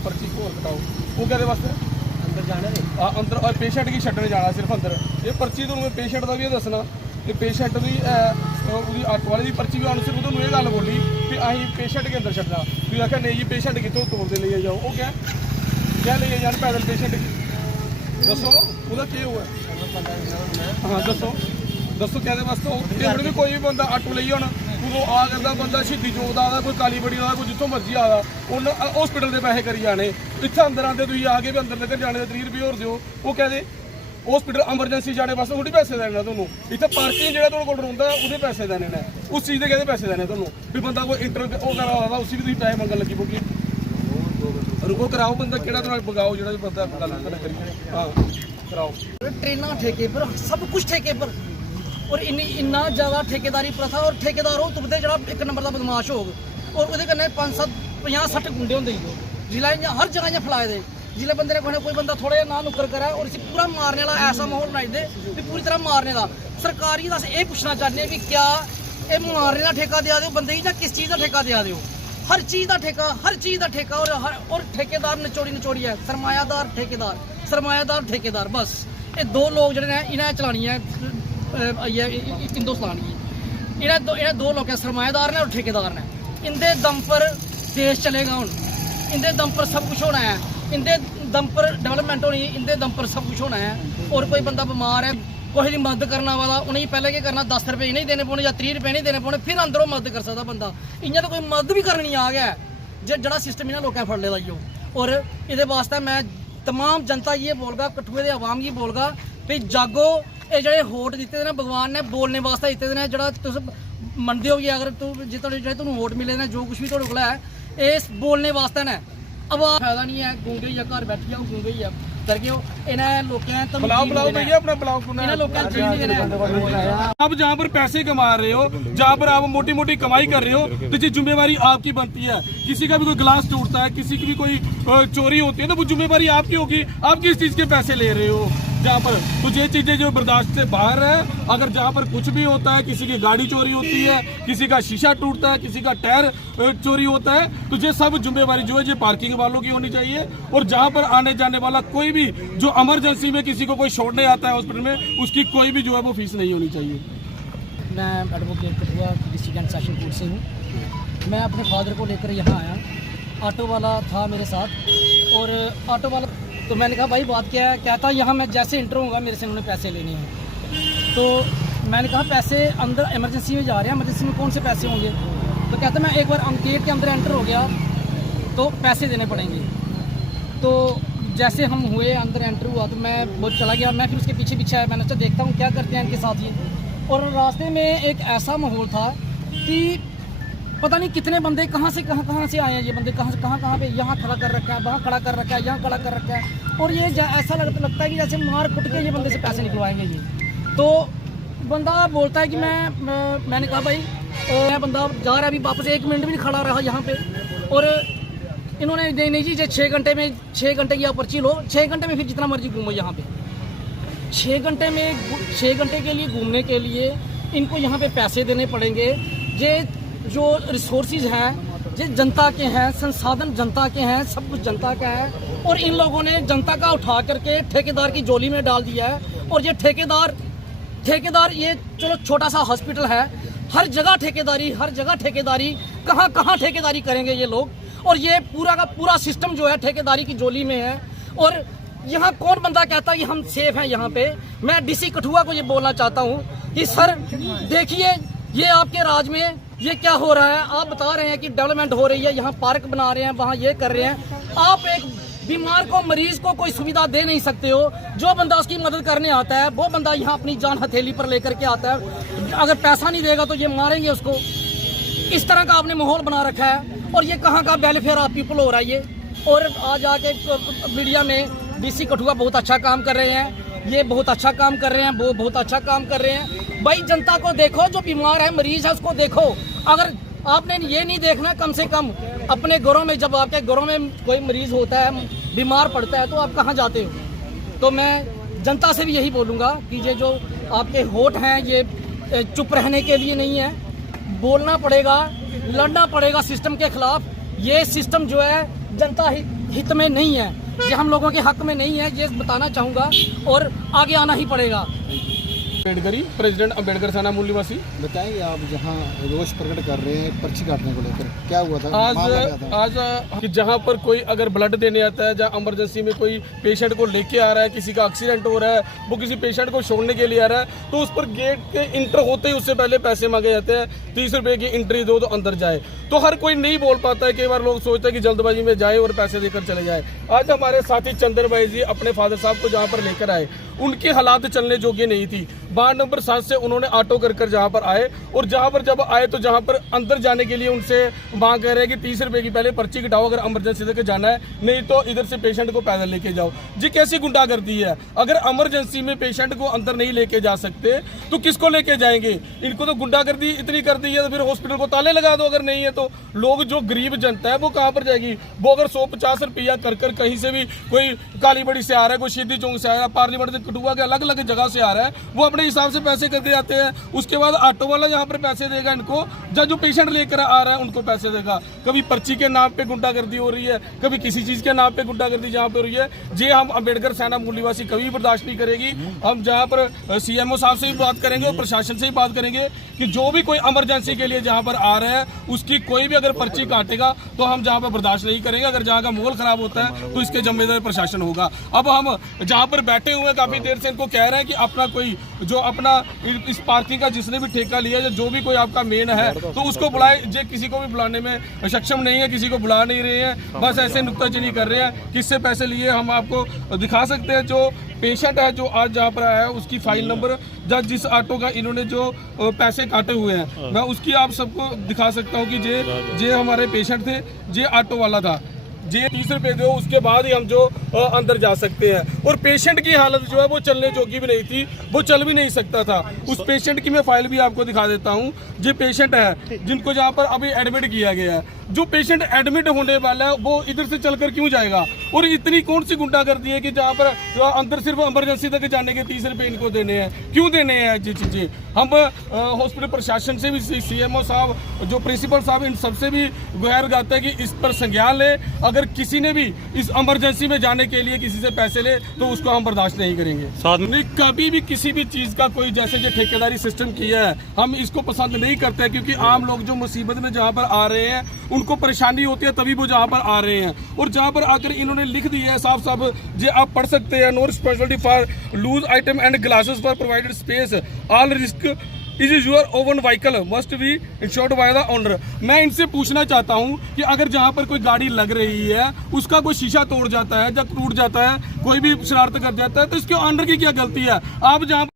पर्ची होर कटाओ वो कहते वास्ते अंदर जाने अंदर पेशेंट की छड्डने जाना सिर्फ अंदर ये पर्ची तुहानूं पेशेंट का भी दसना कि पेशेंट भी ऑटो वाले की पर्ची भी आने सिर्फ तुहानूं ये गल बोली कि असीं पेशेंट के अंदर छड्डना तुसीं आख्या नहीं जी पेशेंट कितों तोड़ते ले जाओ वो क्या ले जान पैदल पेशेंट दसो ਉਹਦਾ ਕੀ ਹੋਇਆ हाँ दसो दसो कहते वास्ते ਹੁਣ भी कोई भी बंदा आटो ਲਈ ਹੁਣ उदों आ करता बंदा शहीदी चौक का कोई काली बड़ी का कोई जितों मर्जी आता उन्हें हॉस्पिटल के पैसे करी जाने इतने अंदर आते तुम आके भी अंदर तक जाने 30 रुपये होर दो वो कहते हॉस्पिटल एमरजेंसी जाने वास्ते थोड़ी पैसे देने तुहानूं इत्थे पार्किंग जो तुहाडे कोल रौंदा उहदे पैसे देने ने उस चीज़ के कहते पैसे देने तुहानूं भी बंदा कोई इंटर वो करा होगा उसी भी तुसीं पैसे मंगन लगी पोगे रुको कराओ बंदा केड़ा तुहाडा बगाओ जो बंदा गल करिए हाँ कराओ ट्रेना ठेके पर सब कुछ ठेके पर और इन्ना ज़्यादा ठेकेदारी प्रथा और ठेकेदार हो तुमदे जरा एक नंबर का बदमाश हो और वो 5-7-50-60 गुंडे होंगे जिला हर जगह फैलाए दे जिले बंदे ने कोई बंदा थोड़ा जिहा ना नुक्कर करे और इसे पूरा मारने वाला ऐसा माहौल बनाई दे कि पूरी तरह मारने का सरकारी अस ये पूछना चाहते हैं कि क्या ये मारने का ठेका दिया दो बंदे या किस चीज़ का ठेका दिया दो हर चीज़ का ठेका और ठेकेदार नचोड़ी है सरमायादार ठेकेदार बस ये दो लोग जो इन्हें चलानी है हिंदुस्तान की इन्हें दो लोग सरमायादार ने और ठेकेदार ने इंदे दम पर देश चलेगा हूँ इंदे दम पर सब कुछ होना है इंदे दम पर डेवलपमेंट होनी है इंदे दम पर सब कुछ होना है और कोई बंदा बीमार है कोई की मदद करना वाला उन्हें पहले क्या करना 10 रुपये नहीं देने पौने या 30 रुपये नहीं देने पौने फिर अंदरों मदद कर सकता बंदा इं तो कोई मदद भी करनी आ गया जड़ा सिस्टम इन्होंने लोगों फड़ लेदा ही और ये वास्ते मैं तमाम जनता ये बोलगा कठुए के आवाम की बोलगा भी जागो ये जो वोट दिते ने भगवान ने बोलने वास्ते दिते ने जो तुम मनते हो कि अगर जो तुम वोट मिले ने जो कुछ भी थोड़े को है इस बोलने वास्ते ने अब फायदा नहीं है गूंगे ही घर बैठी आओ गूंगे ही है करके इन्हें लोगों आप जहाँ पर पैसे कमा रहे हो जहाँ पर आप मोटी मोटी कमाई कर रहे हो तो ये जिम्मेवारी आपकी बनती है किसी का भी कोई गिलास टूटता है किसी की भी कोई चोरी होती है तो वो जिम्मेवारी आपकी होगी आप किस चीज़ के पैसे ले रहे हो जहाँ पर तो ये चीज़ें जो बर्दाश्त से बाहर है अगर जहाँ पर कुछ भी होता है किसी की गाड़ी चोरी होती है किसी का शीशा टूटता है किसी का टायर चोरी होता है तो ये सब जिम्मेवारी जो है ये पार्किंग वालों की होनी चाहिए और जहाँ पर आने जाने वाला कोई भी जो इमरजेंसी में किसी को कोई छोड़ने आता है हॉस्पिटल में उसकी कोई भी जो है वो फीस नहीं होनी चाहिए। मैं advocate Kathua district and session court से हूँ। मैं अपने फादर को लेकर यहाँ आया ऑटो वाला था मेरे साथ और ऑटो वाला तो मैंने कहा भाई बात क्या है कहता यहाँ मैं जैसे इंटर होगा मेरे से उन्होंने पैसे लेने हैं तो मैंने कहा पैसे अंदर इमरजेंसी में जा रहे हैं इमरजेंसी में कौन से पैसे होंगे तो कहता मैं एक बार गेट के अंदर एंटर हो गया तो पैसे देने पड़ेंगे तो जैसे हम हुए अंदर एंटर हुआ तो मैं बहुत चला गया मैं फिर उसके पीछे आया मैंने अच्छा देखता हूँ क्या करते हैं इनके साथ ये और रास्ते में एक ऐसा माहौल था कि पता नहीं कितने बंदे कहाँ से आए हैं ये बंदे कहाँ पे यहाँ खड़ा कर रखा है वहाँ खड़ा कर रखा है यहाँ खड़ा कर रखा है और ये ऐसा लगता है कि जैसे मार कुट के ये बंदे से पैसे निकलवाएंगे ये तो बंदा बोलता है कि मैंने कहा भाई बंदा जा रहा है अभी वापस 1 मिनट भी नहीं खड़ा रहा यहाँ पे और इन्होंने नहीं जी 6 घंटे की आप पर्ची लो 6 घंटे में फिर जितना मर्जी घूमो यहाँ पे 6 घंटे के लिए घूमने के लिए इनको यहाँ पे पैसे देने पड़ेंगे ये जो रिसोर्सेज हैं ये जनता के हैं संसाधन जनता के हैं सब कुछ जनता का है और इन लोगों ने जनता का उठा करके ठेकेदार की झोली में डाल दिया है और ये ठेकेदार ये चलो छोटा सा हॉस्पिटल है हर जगह ठेकेदारी कहाँ ठेकेदारी करेंगे ये लोग और ये पूरा का पूरा सिस्टम जो है ठेकेदारी की झोली में है और यहाँ कौन बंदा कहता है कि हम सेफ हैं यहाँ पे मैं डीसी कठुआ को ये बोलना चाहता हूँ कि सर देखिए ये आपके राज में ये क्या हो रहा है आप बता रहे हैं कि डेवलपमेंट हो रही है यहाँ पार्क बना रहे हैं वहाँ ये कर रहे हैं आप एक बीमार को मरीज को कोई सुविधा दे नहीं सकते हो जो बंदा उसकी मदद करने आता है वो बंदा यहाँ अपनी जान हथेली पर लेकर के आता है अगर पैसा नहीं देगा तो ये मारेंगे उसको इस तरह का आपने माहौल बना रखा है और ये कहाँ का वेलफेयर ऑफ पीपल हो रहा है ये और आज आके मीडिया में डीसी कठुआ बहुत अच्छा काम कर रहे हैं ये बहुत अच्छा काम कर रहे हैं वो बहुत अच्छा काम कर रहे हैं भाई जनता को देखो जो बीमार है मरीज है उसको देखो अगर आपने ये नहीं देखना कम से कम अपने घरों में जब आपके घरों में कोई मरीज होता है बीमार पड़ता है तो आप कहाँ जाते हो तो मैं जनता से भी यही बोलूँगा कि ये जो आपके होठ हैं ये चुप रहने के लिए नहीं है बोलना पड़ेगा लड़ना पड़ेगा सिस्टम के खिलाफ ये सिस्टम जो है जनता ही हित में नहीं है, ये हम लोगों के हक में नहीं है, ये बताना चाहूँगा और आगे आना ही पड़ेगा। अम्बेडकरी प्रेसिडेंट अम्बेडकर सेना मूल निवासी। बताएंगे आप जहाँ रोष प्रकट कर रहे हैं पर्ची काटने को लेकर, क्या हुआ था? मामला क्या था? आज कि जहाँ पर कोई अगर ब्लड देने आता है, जहाँ इमरजेंसी में कोई पेशेंट को लेके आ रहा है, किसी का एक्सीडेंट हो रहा है, वो किसी पेशेंट को छोड़ने के लिए आ रहा है, तो उस पर गेट के इंटर होते ही उससे पहले पैसे मांगे जाते हैं, 30 रुपए की एंट्री दो तो अंदर जाए। तो हर कोई नहीं बोल पाता है, कई बार लोग सोचते हैं कि जल्दबाजी में जाए और पैसे देकर चले जाए। आज हमारे साथी चंदन भाई जी अपने फादर साहब को जहाँ पर लेकर आए, उनकी हालात चलने जोगे नहीं थी। वार्ड नंबर 7 से उन्होंने ऑटो कर जहाँ पर आए, और जहाँ पर जब आए तो जहाँ पर अंदर जाने के लिए उनसे वहाँ कह रहे हैं कि 30 रुपए की पहले पर्ची कटाओ अगर इमरजेंसी तक जाना है, नहीं तो इधर से पेशेंट को पैदल लेके जाओ। जी कैसी गुंडागर्दी है? अगर इमरजेंसी में पेशेंट को अंदर नहीं लेके जा सकते तो किसको लेके जाएंगे? इनको तो गुंडागर्दी इतनी कर दी है, तो फिर हॉस्पिटल को ताले लगा दो। अगर नहीं है तो लोग जो गरीब जनता है वो कहाँ पर जाएगी? वो अगर 150 रुपया कर कहीं से भी कोई काली बड़ी से आ रहा है, कोई शहीदी चौक से आ रहा है, पार्लियामेंट से कठुआ के अलग अलग जगह से आ रहा है, वो अपने हिसाब से पैसे करके जाते हैं। उसके बाद ऑटो वाला यहाँ पर पैसे देगा इनको, जो पेशेंट लेकर आ रहा है उनको पैसे देगा। कभी पर्ची के नाम पे गुंडागर्दी हो रही है, कभी किसी चीज के नाम पे गुंडागर्दी जहाँ पे हो रही है, ये हम अम्बेडकर सेना मूल निवासी कभी बर्दाश्त नहीं करेगी। हम जहाँ पर सीएमओ साहब से भी बात करेंगे और प्रशासन से भी बात करेंगे कि जो भी कोई इमरजेंसी के लिए जहाँ पर आ रहा है उसकी कोई भी अगर पर्ची काटेगा तो हम जहाँ पर बर्दाश्त नहीं करेंगे। अगर जहाँ का माहौल खराब होता है तो इसके जिम्मेदार प्रशासन होगा। अब हम जहाँ पर बैठे हुए हैं काफी देर से इनको कह रहे हैं कि अपना कोई जो अपना इस पार्किंग का जिसने भी ठेका लिया है, जो भी कोई आपका मेन है तो उसको बुलाए। जे किसी को भी बुलाने में सक्षम नहीं है, किसी को बुला नहीं रहे हैं, बस ऐसे नुक्ताचीनी कर रहे हैं। किससे पैसे लिए हम आपको दिखा सकते हैं। जो पेशेंट है जो आज जहाँ पर आया है उसकी फाइल नंबर जिस ऑटो का इन्होंने जो पैसे काटे हुए हैं मैं उसकी आप सबको दिखा सकता हूँ कि जे हमारे पेशेंट थे, जे ऑटो वाला था, जे 30 रुपए दो उसके बाद ही हम जो अंदर जा सकते हैं। और पेशेंट की हालत जो है वो चलने जोगी भी नहीं थी, वो चल भी नहीं सकता था। उस पेशेंट की मैं फाइल भी आपको दिखा देता हूँ। जो पेशेंट है जिनको जहाँ पर अभी एडमिट किया गया है, जो पेशेंट एडमिट होने वाला है वो इधर से चलकर क्यों जाएगा? और इतनी कौन सी गुंडागर्दी है कि जहाँ पर अंदर सिर्फ इमरजेंसी तक जाने के 30 रुपए इनको देने हैं? क्यों देने हैं ये चीजें? हम हॉस्पिटल प्रशासन से भी, सीएमओ साहब, जो प्रिंसिपल साहब, इन सबसे भी गुहार लगाते हैं कि इस पर संज्ञान ले। अगर किसी ने भी इस इमरजेंसी में जाने के लिए किसी से पैसे ले तो उसको हम बर्दाश्त नहीं करेंगे। नहीं, कभी भी किसी भी चीज का कोई जैसे जो ठेकेदारी सिस्टम किया है हम इसको पसंद नहीं करते, क्योंकि आम लोग जो मुसीबत में जहाँ पर आ रहे हैं उनको परेशानी होती है तभी वो जहाँ पर आ रहे हैं। और जहाँ पर आकर इन्होंने लिख दिया है साफ साफ, जो आप पढ़ सकते हैं, no responsibility for loose item and glasses for provided space, all risk is your own vehicle must be insured by the owner. मैं इनसे पूछना चाहता हूं कि अगर जहां पर कोई गाड़ी लग रही है उसका कोई शीशा तोड़ जाता है, जब टूट जाता है, कोई भी शरारत कर जाता है, तो इसके ओनर की क्या गलती है? आप जहां